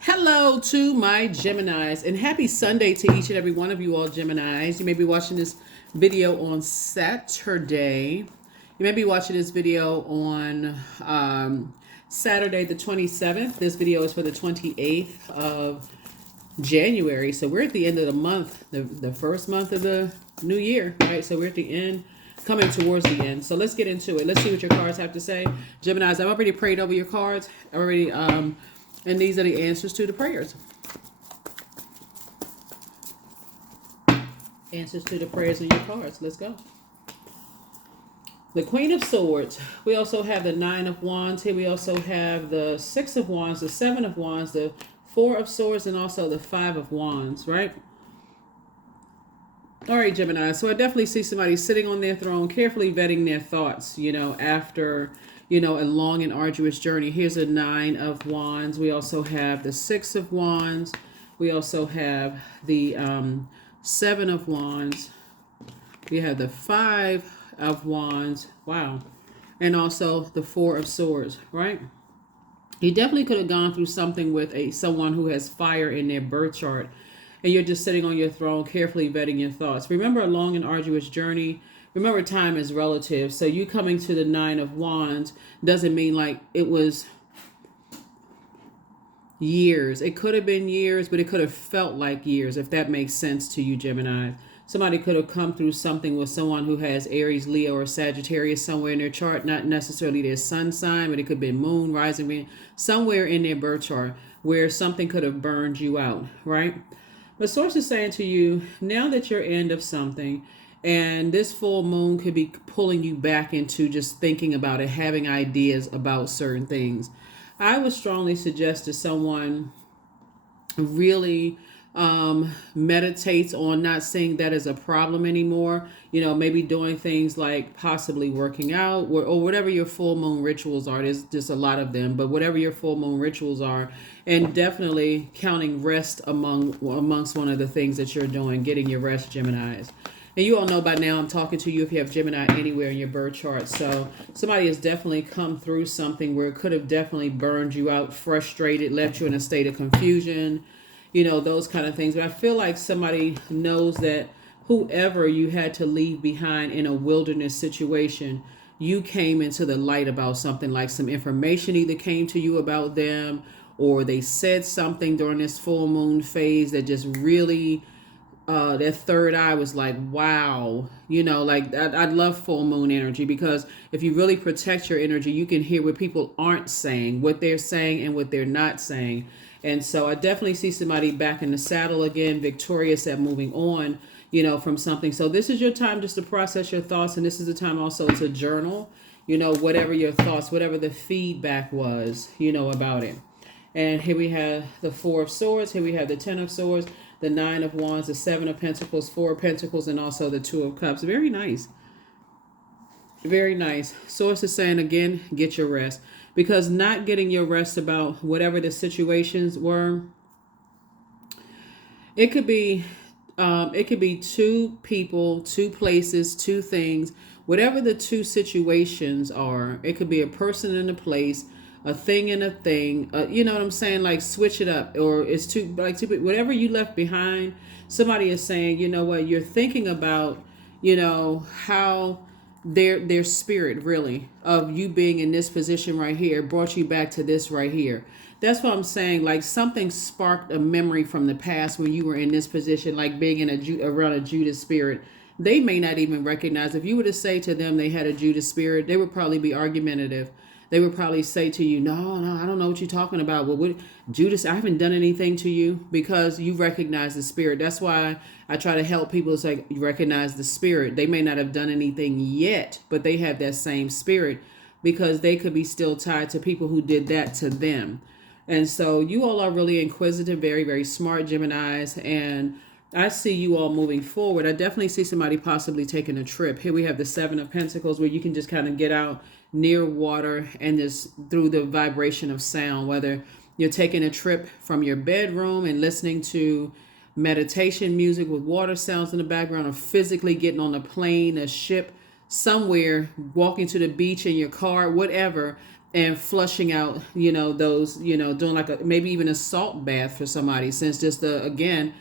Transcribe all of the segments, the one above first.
Hello to my Geminis and happy Sunday to each and every one of you all Geminis. You may be watching this video on Saturday. You may be watching this video on Saturday the 27th. This video is for the 28th of January. So we're at the end of the month, the first month of the new year, right? So we're at the end, coming towards the end. So let's get into it. Let's see what your cards have to say. Geminis, I've already prayed over your cards. And these are the answers to the prayers. Answers to the prayers in your cards. Let's go. The Queen of Swords. We also have the Nine of Wands. Here we also have the Six of Wands, the Seven of Wands, the Four of Swords, and also the Five of Wands, right? All right, Gemini. So I definitely see somebody sitting on their throne, carefully vetting their thoughts, after, a long and arduous journey. Here's a Nine of Wands. We also have the Six of Wands. We also have the Seven of Wands. We have the Five of Wands. Wow. And also the Four of Swords, right? You definitely could have gone through something with someone who has fire in their birth chart, and you're just sitting on your throne, carefully vetting your thoughts. Remember, a long and arduous journey. Remember, time is relative. So you coming to the Nine of Wands doesn't mean like it was years. It could have been years, but it could have felt like years, if that makes sense to you, Gemini. Somebody could have come through something with someone who has Aries, Leo, or Sagittarius somewhere in their chart, not necessarily their sun sign, but it could be moon, rising, somewhere in their birth chart where something could have burned you out, right? But Source is saying to you, now that you're end of something, and this full moon could be pulling you back into just thinking about it, having ideas about certain things. I would strongly suggest to someone really meditates on not seeing that as a problem anymore. Maybe doing things like possibly working out or whatever your full moon rituals are. There's just a lot of them, but whatever your full moon rituals are, and definitely counting rest amongst one of the things that you're doing, getting your rest, Geminis. And you all know by now I'm talking to you if you have Gemini anywhere in your birth chart. So somebody has definitely come through something where it could have definitely burned you out, frustrated, left you in a state of confusion, those kind of things. But I feel like somebody knows that whoever you had to leave behind in a wilderness situation, you came into the light about something, like some information either came to you about them, or they said something during this full moon phase that just really, their third eye was like, wow, like I'd love full moon energy, because if you really protect your energy, you can hear what people aren't saying, what they're saying and what they're not saying. And so I definitely see somebody back in the saddle again, victorious at moving on, from something. So this is your time just to process your thoughts. And this is the time also to journal, whatever your thoughts, whatever the feedback was, about it. And here we have the Four of Swords. Here we have the Ten of Swords, the Nine of Wands, the Seven of Pentacles, Four of Pentacles, and also the Two of Cups. Very nice. Very nice. Source is saying again, get your rest. Because not getting your rest about whatever the situations were, it could be two people, two places, two things, whatever the two situations are. It could be a person and a place, a thing and a thing. You know what I'm saying? Like switch it up, or it's two, like two, whatever you left behind. Somebody is saying, you know what, you're thinking about, how their spirit really of you being in this position right here brought you back to this right here. That's what I'm saying. Like something sparked a memory from the past when you were in this position, like being in around a Judas spirit. They may not even recognize. If you were to say to them they had a Judas spirit, they would probably be argumentative. They would probably say to you, no, I don't know what you're talking about. Well, what, Judas, I haven't done anything to you, because you recognize the spirit. That's why I try to help people. It's like you recognize the spirit. They may not have done anything yet, but they have that same spirit, because they could be still tied to people who did that to them. And so you all are really inquisitive, very, very smart Geminis. And I see you all moving forward. I definitely see somebody possibly taking a trip. Here we have the Seven of Pentacles, where you can just kind of get out near water and just through the vibration of sound, whether you're taking a trip from your bedroom and listening to meditation music with water sounds in the background, or physically getting on a plane, a ship, somewhere, walking to the beach in your car, whatever. and flushing out, those, doing like a maybe even a salt bath for somebody, since just the again,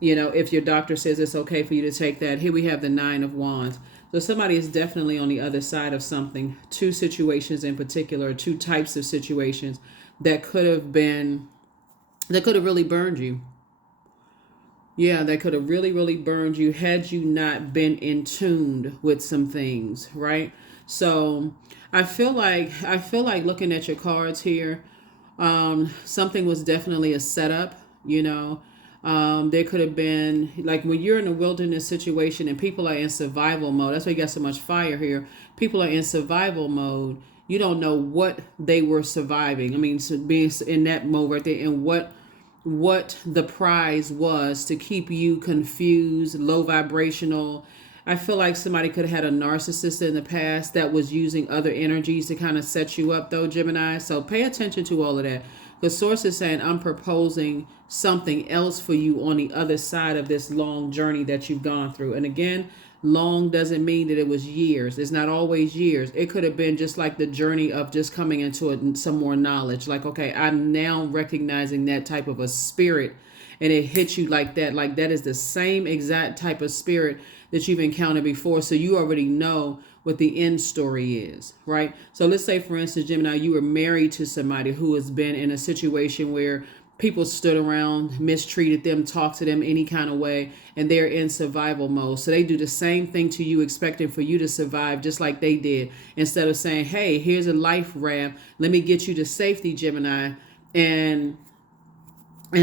if your doctor says it's okay for you to take that. Here we have the 9 of Wands. So somebody is definitely on the other side of something. Two situations in particular, two types of situations that could have really burned you. Yeah, that could have really, really burned you had you not been in tuned with some things, right? So I feel like looking at your cards here, something was definitely a setup. There could have been, like, when you're in a wilderness situation and people are in survival mode. That's why you got so much fire here. People are in survival mode. You don't know what they were surviving. I mean, so being in that mode right there, and what the prize was to keep you confused, low vibrational. I feel like somebody could have had a narcissist in the past that was using other energies to kind of set you up, though, Gemini. So pay attention to all of that. The source is saying, I'm proposing something else for you on the other side of this long journey that you've gone through. And again, long doesn't mean that it was years. It's not always years. It could have been just like the journey of just coming into some more knowledge. Like, okay, I'm now recognizing that type of a spirit, and it hits you like that. Like, that is the same exact type of spirit that you've encountered before. So you already know what the end story is, right? So let's say, for instance, Gemini, you were married to somebody who has been in a situation where people stood around, mistreated them, talked to them any kind of way, and they're in survival mode. So they do the same thing to you, expecting for you to survive just like they did. Instead of saying, hey, here's a life raft, let me get you to safety, Gemini. And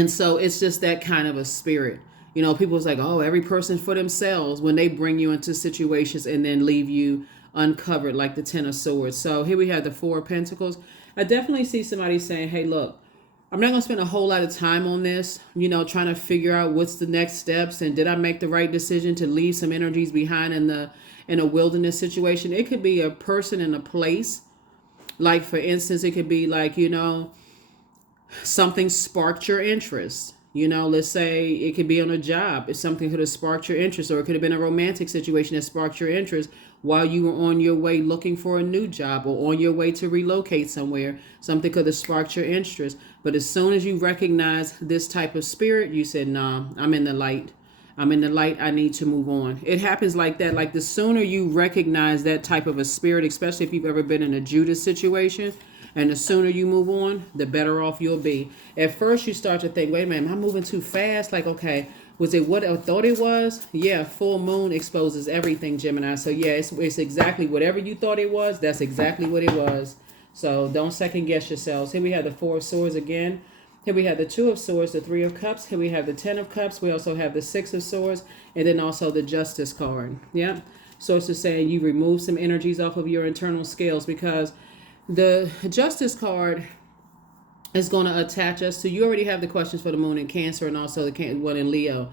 so it's just that kind of a spirit. People's like, oh, every person for themselves, when they bring you into situations and then leave you uncovered, like the 10 of Swords. So here we have the 4 of Pentacles. I definitely see somebody saying, hey, look, I'm not going to spend a whole lot of time on this, trying to figure out what's the next steps, and did I make the right decision to leave some energies behind in a wilderness situation. It could be a person and a place. Like, for instance, it could be like, something sparked your interest. Let's say it could be on a job. If something could have sparked your interest, or it could have been a romantic situation that sparked your interest while you were on your way looking for a new job, or on your way to relocate somewhere. Something could have sparked your interest. But as soon as you recognize this type of spirit, you said, nah, I'm in the light. I'm in the light. I need to move on. It happens like that. Like, the sooner you recognize that type of a spirit, especially if you've ever been in a Judas situation, and the sooner you move on, the better off you'll be. At first, you start to think, wait a minute, am I moving too fast? Like, okay, was it what I thought it was? Yeah, full moon exposes everything, Gemini. So, yeah, it's exactly whatever you thought it was. That's exactly what it was. So don't second guess yourselves. Here we have the 4 of Swords again. Here we have the 2 of Swords, the 3 of Cups. Here we have the 10 of Cups. We also have the 6 of Swords, and then also the Justice card. Yeah. So it's just saying you remove some energies off of your internal scales, because the Justice card is going to attach us to, you already have the questions for the moon in Cancer, and also the one in Leo.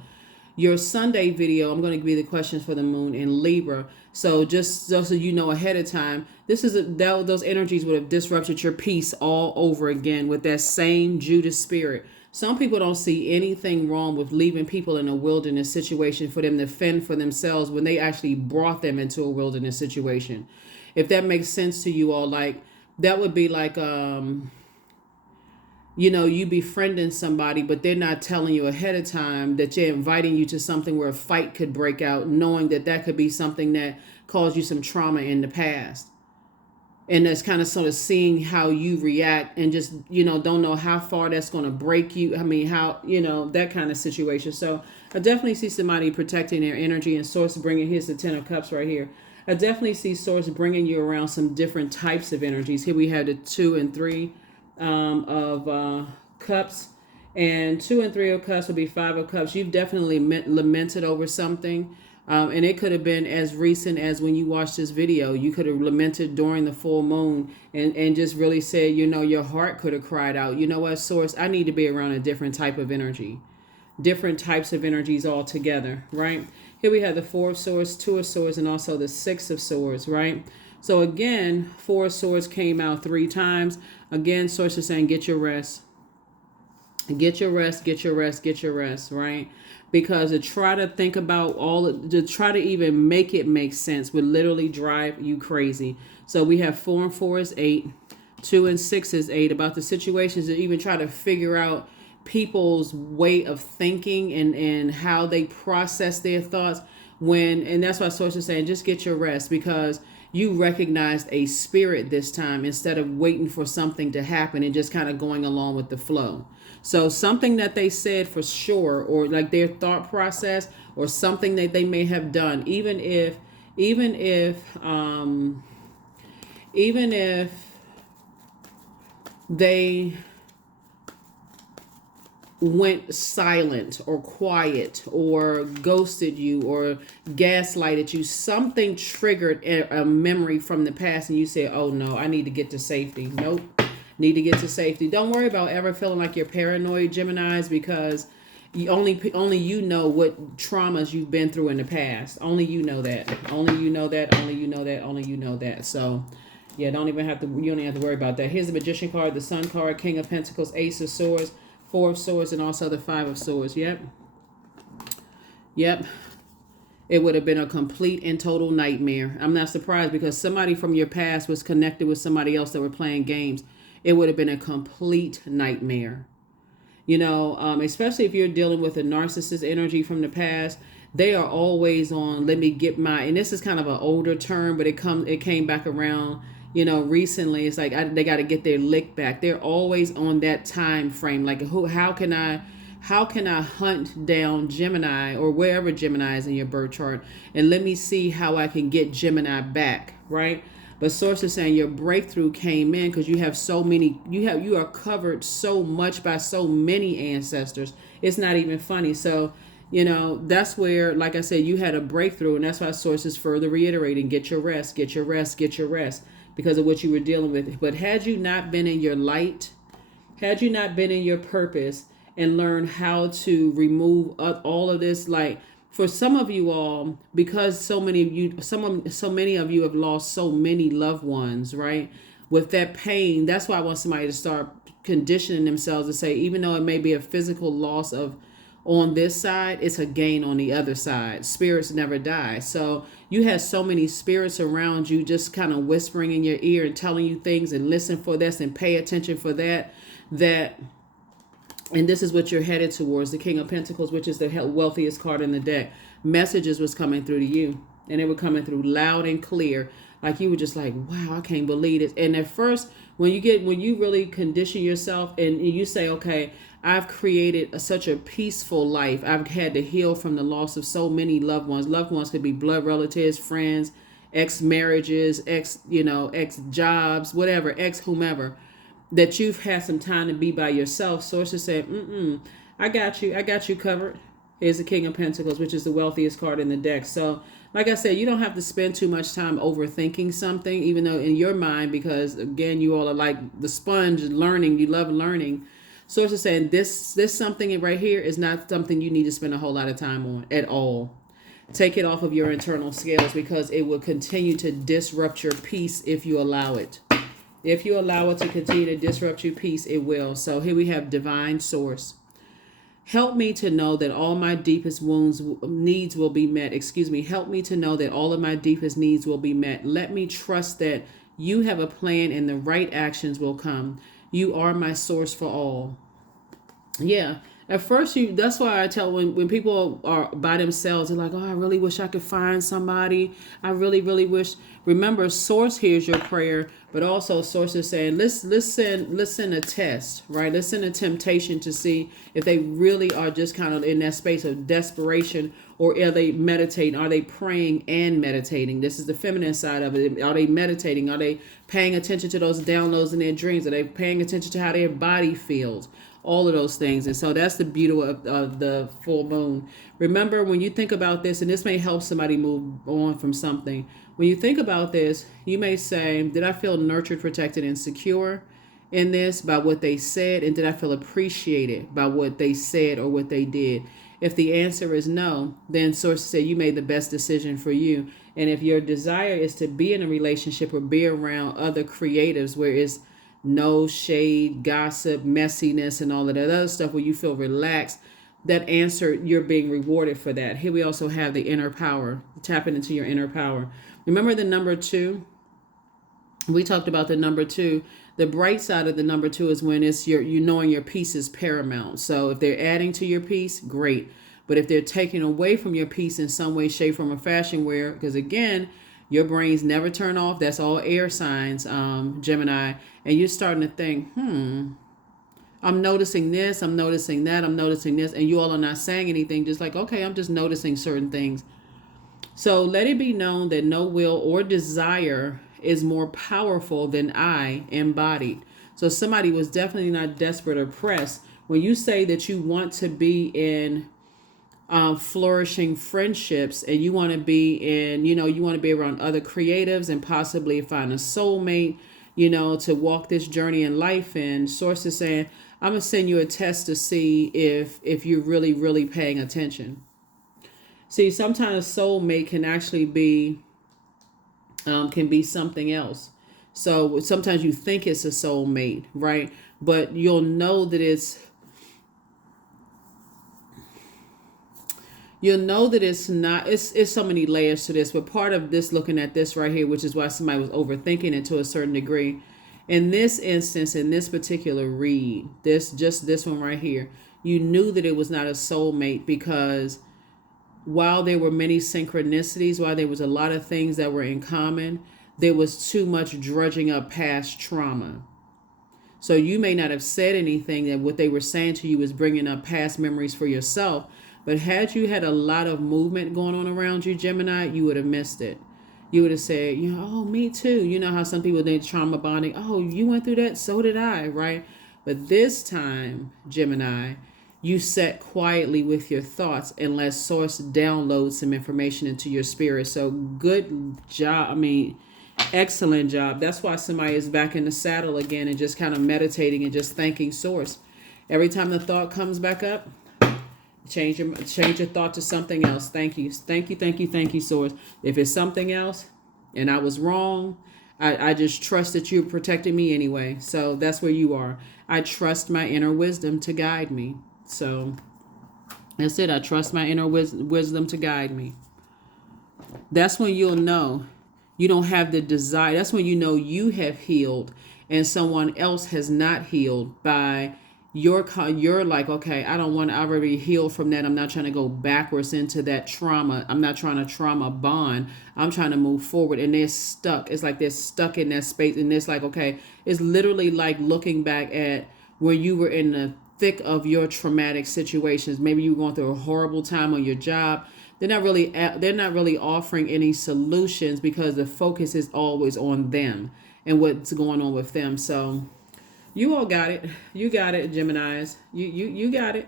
Your Sunday video, I'm going to give you the questions for the moon in Libra. So just so you know ahead of time, those energies would have disrupted your peace all over again with that same Judas spirit. Some people don't see anything wrong with leaving people in a wilderness situation for them to fend for themselves, when they actually brought them into a wilderness situation. If that makes sense to you all, like, that would be like, you befriending somebody, but they're not telling you ahead of time that they're inviting you to something where a fight could break out, knowing that that could be something that caused you some trauma in the past. And that's kind of sort of seeing how you react, and just, don't know how far that's going to break you. I mean, how, that kind of situation. So I definitely see somebody protecting their energy, and Source bringing, here's the 10 of Cups right here. I definitely see Source bringing you around some different types of energies. Here we have the 2 and 3 of Cups, and 2 and 3 of Cups would be 5 of Cups. You've definitely lamented over something, and it could have been as recent as when you watched this video. You could have lamented during the full moon, and just really said, your heart could have cried out, you know what, Source, I need to be around a different type of energy, different types of energies all together, right? Here we have the 4 of Swords, 2 of Swords, and also the 6 of Swords, right? So again, 4 of Swords came out 3 times. Again, Source is saying, get your rest. Get your rest, get your rest, get your rest, right? Because to try to think about to try to even make it make sense would literally drive you crazy. So we have 4 and 4 is 8. 2 and 6 is 8, about the situations that even try to figure out people's way of thinking and how they process their thoughts. And that's why source is saying just get your rest, because you recognized a spirit this time instead of waiting for something to happen and just kind of going along with the flow. So something that they said for sure, or like their thought process, or something that they may have done, even if they went silent or quiet or ghosted you or gaslighted you, something triggered a memory from the past, and you said, oh no, I need to get to safety. Nope. Need to get to safety. Don't worry about ever feeling like you're paranoid, Geminis, because only you know what traumas you've been through in the past. Only you know that. Only you know that. Only you know that. Only you know that. So yeah, you don't even have to worry about that. Here's the Magician card, the Sun card, King of Pentacles, Ace of Swords, Four of Swords, and also the Five of Swords. Yep. It would have been a complete and total nightmare. I'm not surprised, because somebody from your past was connected with somebody else that were playing games. It would have been a complete nightmare. Especially if you're dealing with a narcissist energy from the past. They are always on, let me get and this is kind of an older term, but it came back around, recently. It's like they got to get their lick back. They're always on that time frame. Like, how can I hunt down Gemini, or wherever Gemini is in your birth chart, and let me see how I can get Gemini back, right? But source is saying your breakthrough came in because you have so many, you are covered so much by so many ancestors. It's not even funny. So, that's where, like I said, you had a breakthrough, and that's why source is further reiterating, get your rest, get your rest, get your rest, because of what you were dealing with. But had you not been in your light, had you not been in your purpose and learned how to remove all of this, like, for some of you all, because so many of you have lost so many loved ones, right? With that pain, that's why I want somebody to start conditioning themselves to say, even though it may be a physical loss on this side, it's a gain on the other side. Spirits never die. So you have so many spirits around you just kind of whispering in your ear and telling you things, and listen for this and pay attention for that. And this is what you're headed towards, the King of Pentacles, which is the wealthiest card in the deck. Messages was coming through to you, and they were coming through loud and clear. Like, you were just like, wow, I can't believe it. And at first, when you really condition yourself and you say, okay, I've created such a peaceful life. I've had to heal from the loss of so many loved ones. Loved ones could be blood relatives, friends, ex-marriages, ex-jobs, whatever, ex-whomever. That you've had some time to be by yourself. Sources said, I got you covered. Here's the King of Pentacles, which is the wealthiest card in the deck. So, like I said, you don't have to spend too much time overthinking something, even though in your mind, because again, you all are like the sponge, learning, you love learning. Sources saying this something right here is not something you need to spend a whole lot of time on at all. Take it off of your internal scales, because it will continue to disrupt your peace if you allow it. If you allow it to continue to disrupt your peace, it will. So here we have divine source. Help me to know that all my deepest needs will be met. Help me to know that all of my deepest needs will be met. Let me trust that you have a plan and the right actions will come. You are my source for all. Yeah. At first, that's why I tell when people are by themselves, they're like, oh, I really wish I could find somebody. I really, really wish. Remember, source hears your prayer, but also source is saying, listen a test, right? Listen a temptation to see if they really are just kind of in that space of desperation, or are they meditating? Are they praying and meditating? This is the feminine side of it. Are they meditating? Are they paying attention to those downloads in their dreams? Are they paying attention to how their body feels? All of those things. And so that's the beauty of the full moon. Remember, when you think about this, and this may help somebody move on from something. When you think about this, you may say, did I feel nurtured, protected, and secure in this by what they said? And did I feel appreciated by what they said or what they did? If the answer is no, then sources say you made the best decision for you. And if your desire is to be in a relationship or be around other creatives where it's no shade, gossip, messiness, and all of that other stuff where you feel relaxed, that answer, you're being rewarded for that. Here we also have the inner power, tapping into your inner power. Remember the number 2? We talked about the number 2. The bright side of the number 2 is when it's you knowing your peace is paramount. So if they're adding to your peace, great. But if they're taking away from your peace in some way, shape, form, or fashion, where, because again, your brains never turn off. That's all air signs, Gemini. And you're starting to think, I'm noticing this, I'm noticing that, I'm noticing this. And you all are not saying anything, just like, okay, I'm just noticing certain things. So let it be known that no will or desire is more powerful than I embodied. So somebody was definitely not desperate or pressed. When you say that you want to be in flourishing friendships, and you want to be in, you want to be around other creatives and possibly find a soulmate, to walk this journey in life. And Source is saying, I'm going to send you a test to see if you're really, really paying attention. See, sometimes soulmate can actually be, can be something else. So sometimes you think it's a soulmate, right? But you'll know that it's not. It's so many layers to this. But part of this, looking at this right here, which is why somebody was overthinking it to a certain degree. In this instance, in this particular read, this one right here, you knew that it was not a soulmate, because while there were many synchronicities, while there was a lot of things that were in common, there was too much drudging up past trauma. So you may not have said anything, that what they were saying to you was bringing up past memories for yourself. But had you had a lot of movement going on around you, Gemini, you would have missed it. You would have said, oh, me too. You know how some people need trauma bonding. Oh, you went through that? So did I, right? But this time, Gemini, you sat quietly with your thoughts and let Source download some information into your spirit. So good job. Excellent job. That's why somebody is back in the saddle again and just kind of meditating and just thanking Source. Every time the thought comes back up, change your thought to something else. Thank you, Source. If it's something else and I was wrong, I just trust that you're protecting me anyway. So that's where you are. I trust my inner wisdom to guide me. So that's it. I trust my inner wisdom to guide me. That's when you'll know you don't have the desire. That's when you know you have healed and someone else has not healed. By you're like, okay, I already healed from that. I'm not trying to go backwards into that trauma. I'm not trying to trauma bond. I'm trying to move forward, and they're stuck. It's like they're stuck in that space, and it's like, okay, it's literally like looking back at when you were in the thick of your traumatic situations. Maybe you were going through a horrible time on your job. They're not really offering any solutions, because the focus is always on them and what's going on with them. So you all got it. You got it, Geminis. You got it.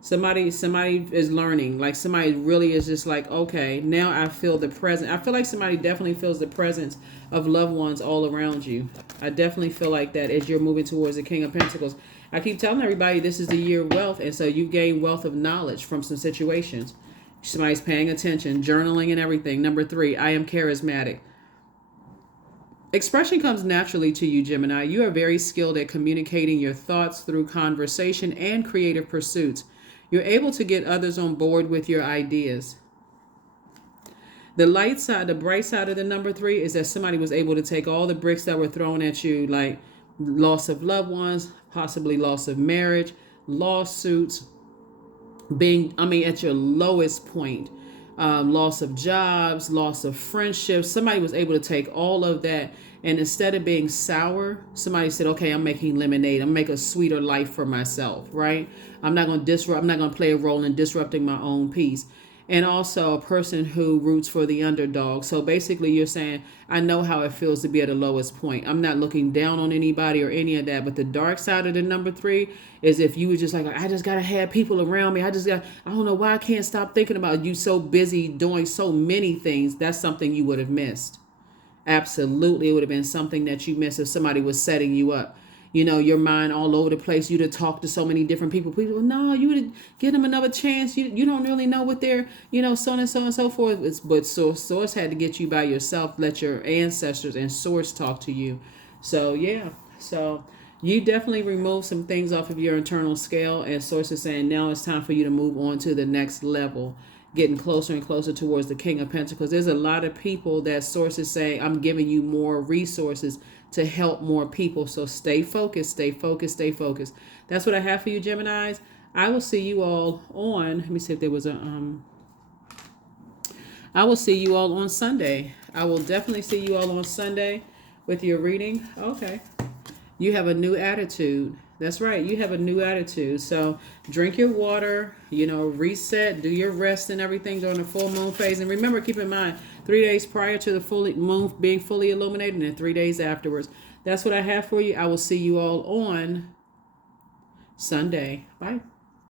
Somebody is learning. Like somebody really is just like, okay, now I feel the presence. I feel like somebody definitely feels the presence of loved ones all around you. I definitely feel like that as you're moving towards the King of Pentacles. I keep telling everybody this is the year of wealth, and so you gain wealth of knowledge from some situations. Somebody's paying attention, journaling and everything. Number 3, I am charismatic. Expression comes naturally to you, Gemini. You are very skilled at communicating your thoughts through conversation and creative pursuits. You're able to get others on board with your ideas. The bright side of the number 3 is that somebody was able to take all the bricks that were thrown at you, like loss of loved ones, possibly loss of marriage, lawsuits, being, at your lowest point, loss of jobs, loss of friendships. Somebody was able to take all of that, and instead of being sour, somebody said, okay, I'm making lemonade. I'm making a sweeter life for myself, right? I'm not going to play a role in disrupting my own peace. And also a person who roots for the underdog. So basically you're saying, I know how it feels to be at the lowest point. I'm not looking down on anybody or any of that. But the dark side of the number 3 is if you were just like, I just got to have people around me. I don't know why I can't stop thinking about you, so busy doing so many things. That's something you would have missed. Absolutely. It would have been something that you missed if somebody was setting you up. Your mind all over the place. You'd have talked to so many different people. People, no, you would give them another chance. You don't really know what they're, so and so and so forth. But Source had to get you by yourself. Let your ancestors and Source talk to you. So, yeah. So you definitely remove some things off of your internal scale. And Source is saying now it's time for you to move on to the next level. Getting closer and closer towards the King of Pentacles. There's a lot of people that Source is saying, I'm giving you more resources to help more people. So stay focused, stay focused, stay focused. That's what I have for you, Geminis. I will see you all on, let me see if there was a, I will see you all on Sunday. I will definitely see you all on Sunday with your reading. Okay. You have a new attitude. That's right. You have a new attitude. So drink your water, reset, do your rest and everything during the full moon phase. And remember, keep in mind, 3 days prior to the full moon being fully illuminated and 3 days afterwards. That's what I have for you. I will see you all on Sunday. Bye.